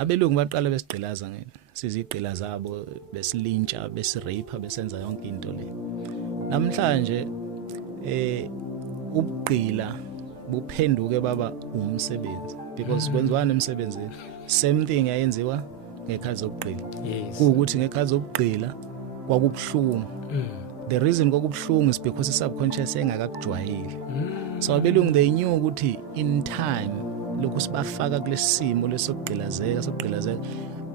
abelungu baqala besigqilaza ngene sizigqila zabo besilintsha besirape besenza yonke into le namhlanje ubugqila buphenduke baba umsebenzi because kwenziwana emsebenzini same thing ayenziwa ngekhathi zokugqila ukuthi ngekhathi zokugqila kwakubuhlungu the reason kwakubuhlungu is because isubconscious engakakujwayeli so abelungu they knew ukuthi in time lokhu sibafaka kulesimo lesokugqilazeka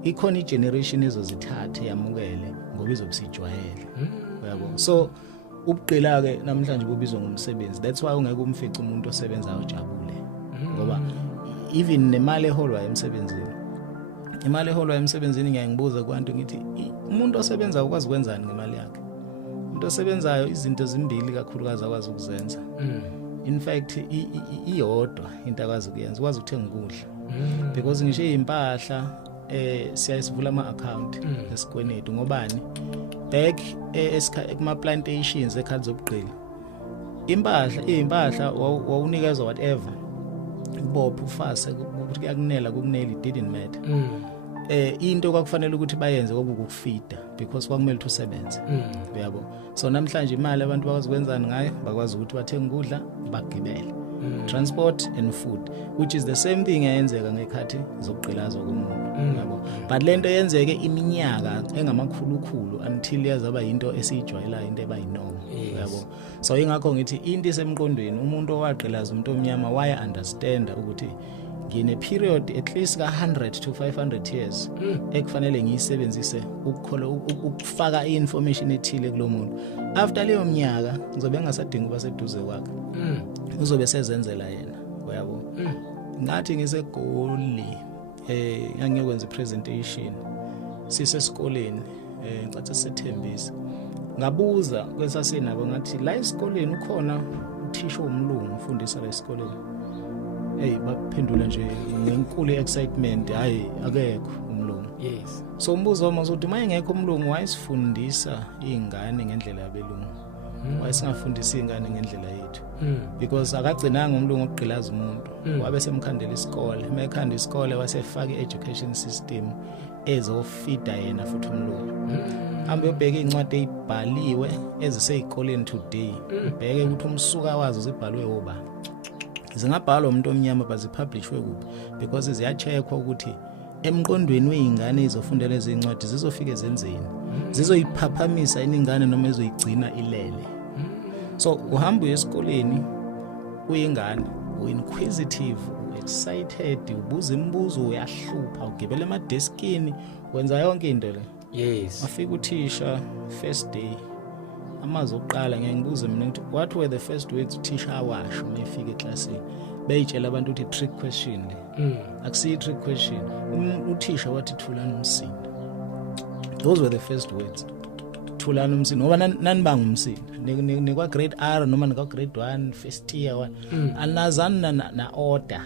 ikhona igeneration ezozithatha yamukele ngoba izobusijwayele uyabo so ubugqila ke namhlanje kubizwa ngomsebenzi that's why ungeke umfice umuntu osebenzayo ojabule ngoba even nemali eholwa emsebenzini ngiyangibuza kwantu ngithi umuntu osebenzayo ukwazi kwenzani ngemali yakhe umuntu osebenzayo izinto zimbili kakhulukazi akwazi ukuzenza in fact iyodwa into akwazi ukuyenza ukwazi ukuthenga ukudla because ngisho impahla siyasivula ama-account esikwenetu ngobani back kuma plantations ekhadi zobugqila impahla wawunikezwa whatever ubopha ufase ukuthi kuyakunela kukunela it didn't matter into kwakufanele ukuthi bayenze kokukufida because kwakumele ukuthi usebenze uyabo so namhlanje imali abantu bakwazi kwenzani ngayo bakwazi ukuthi bathenge ukudla bagibele transport and food which is the same thing eyenzeka ngekhathi zokugqilaza komuntu yabo but lento yenzeke iminyaka engamakhulukhulu until yazaba into esijwayelayo into ebayinoma yabo so ingakho ngithi into isemqondweni umuntu owagqilaza umuntu omnyama waya understand ukuthi ngine period at least ka 100 to 500 years ekufanele ngiyisebenzise ukufaka information ethile kulomuntu after leyo minyaka ngizobe ngasadinga uba seduze kwakhe uzobe sezenzela yena uyabo ngathi ngisegoli ngiyokwenza ipresentation sisesikoleni ngicathi sethembisa ngabuza kwesasenabo ngathi la esikoleni ukhona uthisha omlungu ufundisa la esikoleni baphendula nje ngenkulu excitement hayi akekho umlungu so umbuzo wami uzothi maye ngekho umlungu wayesifundisa izingane ngendlela yabelungu wayesingafundisa izingane ngendlela yethu because akagcinanga umlungu ogqilaza umuntu wabe semkhandela isikole mekhanda isikole wasefaka i-education system ezofida yena futhi umlungu hambe ubheke incwadi ezibhaliwe eziseyikoleni today ubheke ukuthi umsuka wazo zibhalwe oba zingabhalwa umuntu omnyama bazipublishwe kuphi because ziyacheckwa ukuthi emqondweni weingane izofundela ezincwadi zizofika zenzeni zizoyiphaphamisa iningane noma ezoyigcina ilele so uhamba esikoleni uyingane uinquisitive excited ubuza imibuzo uyahlupha ugibela emadeskini wenza yonke into le afika uthisha first day amazi oqala ngiyangibuza mina ukuthi what were the first words uthisha awasho mayefika eklasini beyitshela abantu ukuthi trick question le akusiyi trick question uthisha wathi thulana umsindo those were the first words thulana umsindo ngoba nani banga umsindo nikwa grade R noma nikwa grade 1 first year 1 anazana na order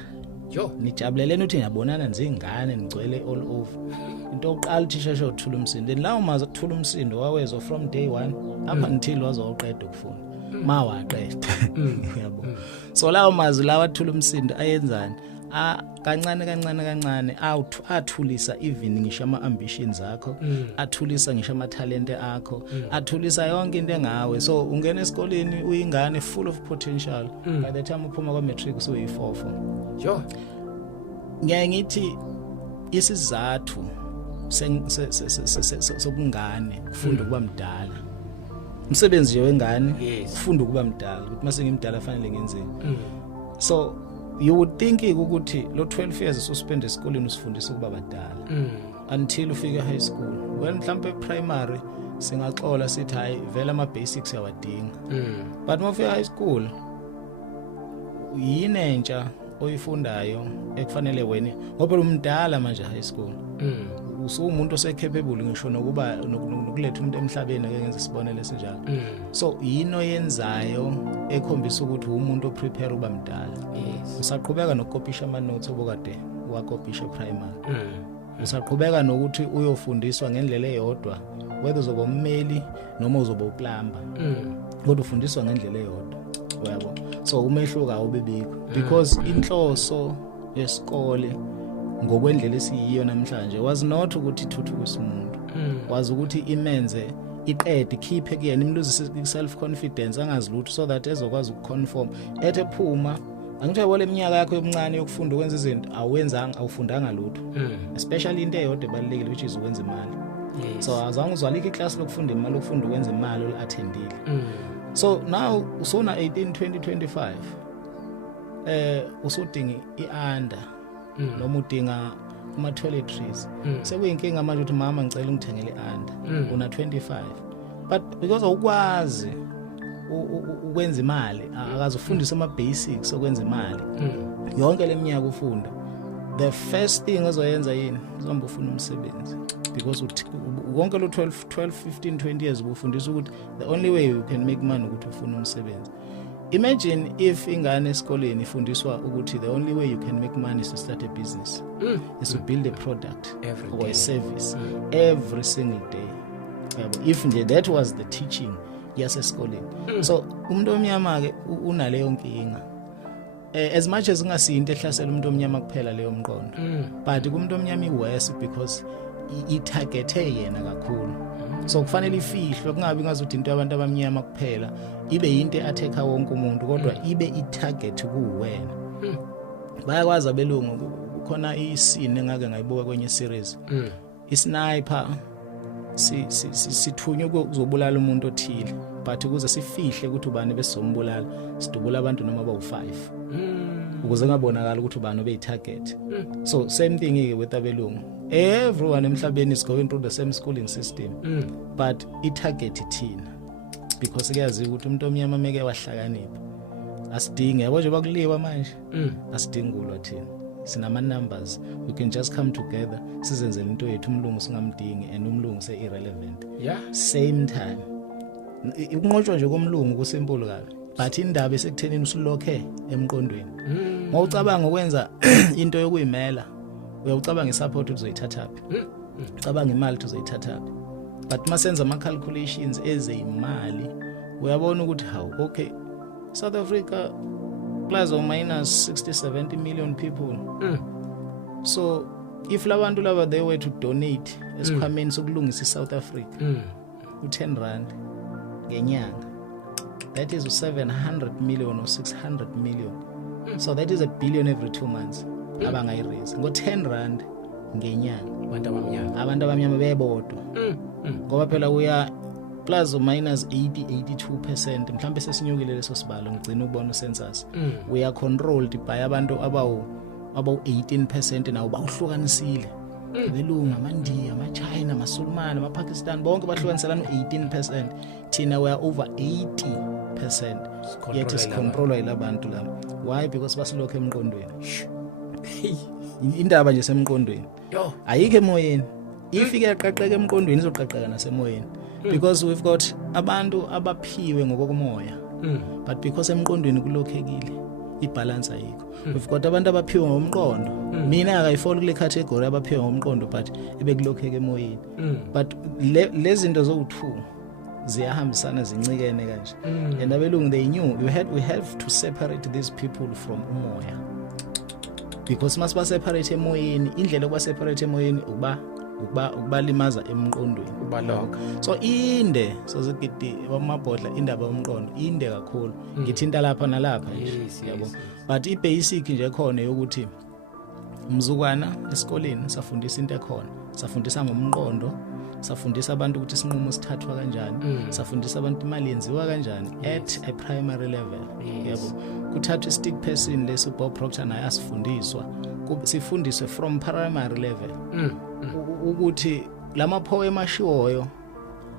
nijabuleleni ukuthi ngiyabonana nzingane nigcwele all over into oqala uthisha sho thula umsindo lawo mazi ukuthula umsindo wawezwa from day 1 up until wazoqeda ukufunda mawaqeda yabo so lawo mazi lawa athula umsindo ayenzani kancane athulisa even ngisho ama ambitions akho athulisa ngisho ama talent akho athulisa yonke into engawe so ungena esikoleni uyingane full of potential by the time uphuma kwa matric uyi44 ngiyayithi isizathu sokungane kufunda kuba mdala umsebenzi nje wengane kufunda kuba mdala ukuthi mase ngimdala fanele ngenzeni so you would think ukuthi lo 12 years ususpend esikoleni usifundisa ukuba badala until ufika high school well mhlambe primary singaxola sithi hayi vela ama basics yawadinga but mawufika high school yini entsha oyifundayo ekufanele wena ngoba umdala manje high school usumuntu osekapable ngisho nokuba nokuletha umuntu emhlabeni ake ngenze isibonelo esinjalo so yino yenzayo ekhombisa ukuthi umuntu oprepare uba mdala usaqhubeka nokukopisha ama notes obokade wakopisha primary usaqhubeka nokuthi uyofundiswa ngendlela eyodwa whether uzoba ummeli noma uzoba uplumber kodwa ufundiswa ngendlela eyodwa uyabo so umehluko awubebikho because inhloso yesikole ngokwendlela esiyiyo namhlanje was not ukuthi ithuthukise umuntu, was ukuthi imenze iqede ikhiphe kuyena imlose self confidence angazi lutho, so that ezokwazi ukuconform ethe phuma. Angithe wole iminyaka yakho yomncane yokufunda ukwenza izinto awufundanga lutho, especially into eyodwa ebalekile which is ukwenza imali. So azange uzwalike iclass lokufunda imali, ukufunda ukwenza imali olattendile. So now usona 18 20 25 usudinga ianda noma udinga ama toiletries. Sekuyinkinga manje ukuthi mama ngicela ungithengele ianda, una 25, but because awukwazi ukwenza imali, akazufundisa ama basics okwenza imali yonke leminyaka ufunda, the first thing ozoyenza yini, uzomba ufuna umsebenzi, because wonke lo 12 15 20 years ubufundisa ukuthi the only way you can make money ukuthi ufuna umsebenzi. Imagine if ingane esikoleni ifundiswa ukuthi the only way you can make money is to start a business, is to build a product or a service every single day. If that was the teaching yasesikoleni. So umuntu omnyama ke unaleyo nkinga, as much as kungasinto ehlasela umuntu omnyama kuphela leyo mqondo, but kumuntu omnyama iworse because itargethe yena kakhulu. So kufanele ifihlwe, kungabi ngazuthi into yabantu abamnyama kuphela, ibe into atheka wonke umuntu, kodwa ibe itarget kuwena. Bayakwazi abelungu, khona iscene engake ngayibuka kwenye series, isniper sithunywe ukuzobulala umuntu othile, but ukuze sifihle ukuthi ubani besombulala, sidubula abantu noma bawu5 ukuze ngabonakala ukuthi ubani obeyitarget. So same thing with abelungu, everyone emhlabeni is going through the same schooling system, but itarget ithina because kuyazi ukuthi umuntu omnyama meke wahlakanipha asidinge, yabo nje bakuliwa manje, asidingi kulwa thina, sinama numbers, we can just come together sizenzele into yethu, umlungu singamdingi and umlungu se irrelevant. Same time ukunqotshwa nje komlungu kusimple kabi, but indaba esekuthenini usilokhe emqondweni. Mawucabanga ukwenza into yokuyimela, uyawucabanga isupport uzoyithathaphi, ucabanga imali uzoyithathaphi, but masenza ama calculations ezeyimali uyabona ukuthi how okay, South Africa plus or minus 60-70 million people. So if labantu laba they were to donate esikhwameni sokulungisa iSouth Africa u10 rand ngenyanga, that is 700 million or 600 million. So that is $1 billion every 2 months abangayiraise ngo10 rand ngenyanga. Abantu abamnyama bebodwa ngoba phela uya plus or minus 80-82%, mhlambe sesinyukile leso sibalo, ngicina ukubona ucensus, we are controlled by abantu abawu 18% nawo bawuhlukanisile, belungu, amandiya, amachina, amasulumane, amapakistan, bonke bahlukaniselana 18%, thina we are over 80%, yet is controlled yilabantu laba. Why? Because basilokho emqondweni. Indaba nje semqondweni ayikho emoyeni, ifike yaqaqeka emqondweni izoqaqeka nasemoyeni, because we've got abantu abaphiwe ngokomoya, but because emqondweni kulokhekile, ibalance ayikho. We've got abantu abaphiwe ngomqondo, mina akayifoli kule category abaphiwe ngomqondo but ebekulokheke emoyeni, but lezi zinto zo2 ziyahambisana zincikene kanje. And abelungu they knew we have to separate these people from umoya, because masiba separate emoyeni, indlela yokuba separate emoyeni ukubalimaza emqondweni ubalokho. So inde sozigidi wamabhodla indaba yomqondo inde kakhulu, ngithinta lapha nalapha yabo, but ibasic nje khona yokuthi umzukwana esikoleni safundisa into ekhona, safundisa ngomqondo, safundisa abantu ukuthi isinqumo sithathwa kanjani, safundisa abantu imali yenziwa kanjani at a primary level. Yabo kuthathwa stick person leso Bob Proctor naye asifundiswa, sifundiswe from primary level ukuthi lama poem ashiwoyo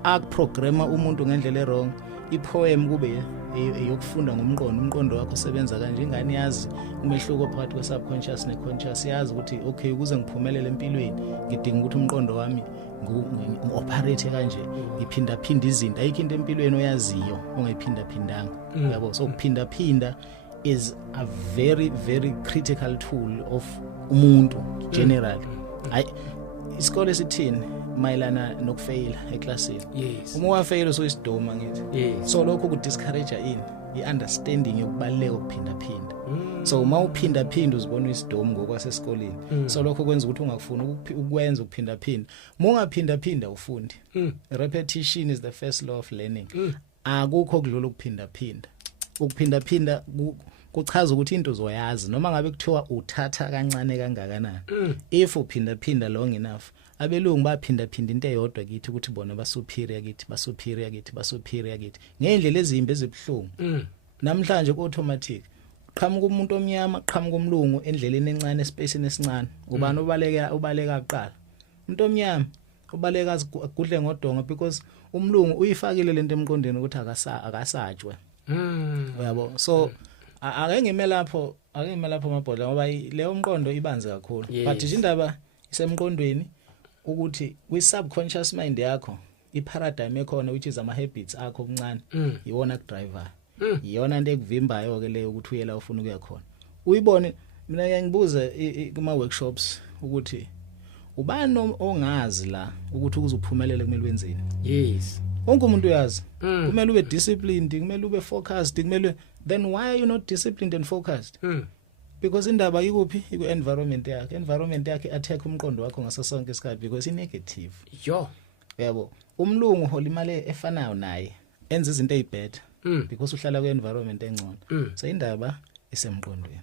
akuprograma umuntu ngendlela wrong. Ipoem kube eyokufunda ngomqondo, umqondo wakho usebenza kanje, ingane yazi umehluko phakathi kwe subconscious ne conscious, yazi ukuthi okay ukuze ngiphumelele empilweni ngidinga ukuthi umqondo wami ngu-operate kanje, ngiphinda phinda izinto. Ayikho into empilweni oyaziyo ongayiphinda phindanga, yabo. So ukuphinda phinda is a very very critical tool of umuntu generally. isikole sithini mayelana nokufaila eclassini. Yes. Uma wafaila so isidoma ngithi. Yes. So lokho ku discourage i-understanding yokubaleka ukuphinda-phinda. So uma uphinda-phinda uzibona isidomu ngokwasesikoleni. So lokho kwenza ukuthi ungakufuni ukwenza ukuphinda-phinda. Uma ungaphinda-phinda ufundi. Repetition is the first law of learning. Akukho kudlula ukuphinda-phinda. Ukuphinda-phinda kuchaza ukuthi into uzoyazi noma ngabe kuthiwa uthatha kancane kangakanani. If uphinda-phinda long enough, abelungu baphinda-phinda into eyodwa kithi ukuthi bona basuperior kithi. Ngendlela ezimbi ezibhlungu. Namhlanje ku-automatic. Qhamuka umuntu omnyama, qhamuka umlungu endleleni encane espaceni esincane. Ubani ubaleka kuqala. Umuntu omnyama ubaleka agudle ngodonga because umlungu uyifakile lento emqondweni ukuthi akasatshwe. Uyabo. So ake ngime lapho amabhodla ngoba leyo mqondo ibanze kakhulu. But indaba isemqondweni ukuthi kwi subconscious mind yakho i-paradigm ekhona which is ama habits akho okuncane iwona kudriver. Iyona into ekuvimbayo ke leyo ukuthi uyela ufuna ukuya khona. Uyibone mina ngiyayibuza kuma workshops ukuthi ubani ongazi la ukuthi ukuzophumelela kumele wenzeni. Yes. Wonke umuntu uyazi. Kumele ube disciplined, kumele ube focused, then why are you not disciplined and focused? Because indaba ikuphi iku environment yakhe attack umqondo wakho ngaso sonke isikhathi because i-negative. Yabo. Umlungu hola imali efanayo naye enza izinto ezibhetter because uhlala kwi environment engcono. So indaba isemqondweni.